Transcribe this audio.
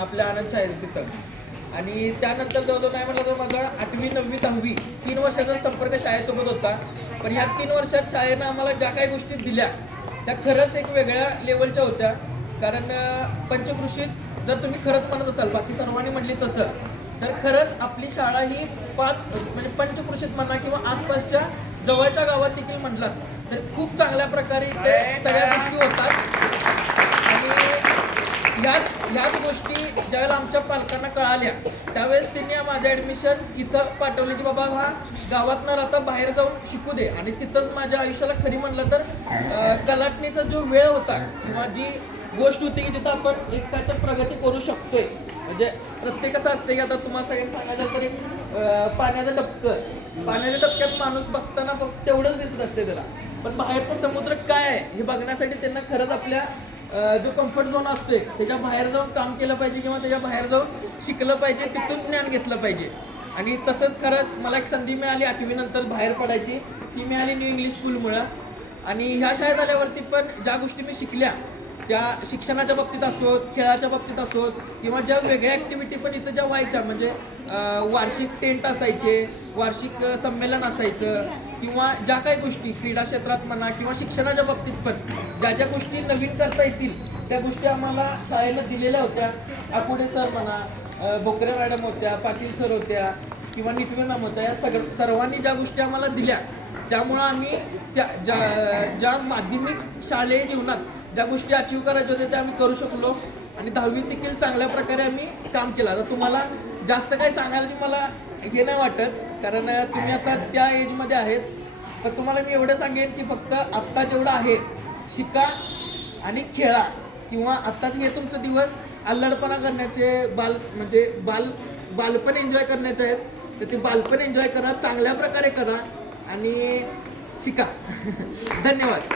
आपल्या आनंद शाळेत तिथं. आणि त्यानंतर जवळजवळ नाही म्हटलं तर माझा 8वी 9वी 10वी 3 वर्षाचा संपर्क शाळेसोबत होता. पण ह्या 3 वर्षात शाळेनं आम्हाला ज्या काही गोष्टी दिल्या त्या खरंच एक वेगळ्या लेवलच्या होत्या. कारण पंचकृषीत जर तुम्ही खरंच म्हणत असाल, बाकी सर्वांनी म्हटली तसं, तर खरंच आपली शाळा ही 5 म्हणजे पंचकृषीत म्हणा किंवा आसपासच्या जवळच्या गावात देखील म्हटलात तर खूप चांगल्या प्रकारे इथे सगळ्या गोष्टी होतात. आणि ह्याच गोष्टी ज्यावेळेला आमच्या पालकांना कळाल्या त्यावेळेस त्यांनी माझं ॲडमिशन इथं पाठवलं की बाबा हा गावात न राहता बाहेर जाऊन शिकू दे. आणि तिथंच माझ्या आयुष्याला खरी म्हणलं तर कलाटणीचा जो वेळ होता किंवा जी गोष्ट होती की जिथं आपण एक काय तर प्रगती करू शकतोय. म्हणजे प्रत्येक असं असते की आता तुम्हाला सगळ्यांनी सांगायचं तरी पाण्याच्या डबक्यात माणूस बघताना फक्त तेवढंच दिसत असते त्याला, पण बाहेरचा समुद्र काय आहे हे बघण्यासाठी त्यांना खरंच आपल्या जो कम्फर्ट झोन असतोय त्याच्या बाहेर जाऊन काम केलं पाहिजे किंवा त्याच्या बाहेर जाऊन शिकलं पाहिजे, तिथून ज्ञान घेतलं पाहिजे. आणि तसंच खरंच मला एक संधी मिळाली 8वी नंतर बाहेर पडायची, ती मिळाली न्यू इंग्लिश स्कूलमुळं. आणि ह्या शाळेत आल्यावरती पण ज्या गोष्टी मी शिकल्या त्या शिक्षणाच्या बाबतीत असोत, खेळाच्या बाबतीत असोत किंवा ज्या वेगळ्या ॲक्टिव्हिटी पण इथं ज्या व्हायच्या म्हणजे वार्षिक टेंट असायचे, वार्षिक संमेलन असायचं किंवा ज्या काही गोष्टी क्रीडा क्षेत्रात म्हणा किंवा शिक्षणाच्या बाबतीत पण ज्या ज्या गोष्टी नवीन करता येतील त्या गोष्टी आम्हाला शाळेला दिलेल्या होत्या. आकुडे सर म्हणा, बोकरे मॅडम होत्या, पाटील सर होत्या किंवा निटवे मॅम होत्या, या सर्वांनी ज्या गोष्टी आम्हाला दिल्या त्यामुळं आम्ही ज्या माध्यमिक शालेय जीवनात ज्या गोष्टी अचीव करायच्या होत्या त्या आम्ही करू शकलो. आणि 10वीत देखील चांगल्या प्रकारे आम्ही काम केलं. आता तुम्हाला जास्त काही सांगायला मला हे नाही वाटत कारण तुम्ही आता त्या एजमध्ये आहेत, तर तुम्हाला मी एवढं सांगेन की फक्त आत्ता जेवढं आहे शिका आणि खेळा. किंवा आत्ताच हे तुमचं दिवस अल्लडपणा करण्याचे बालपण एन्जॉय करण्याचे आहेत, तर ते बालपण एन्जॉय करा, चांगल्या प्रकारे करा आणि शिका. धन्यवाद.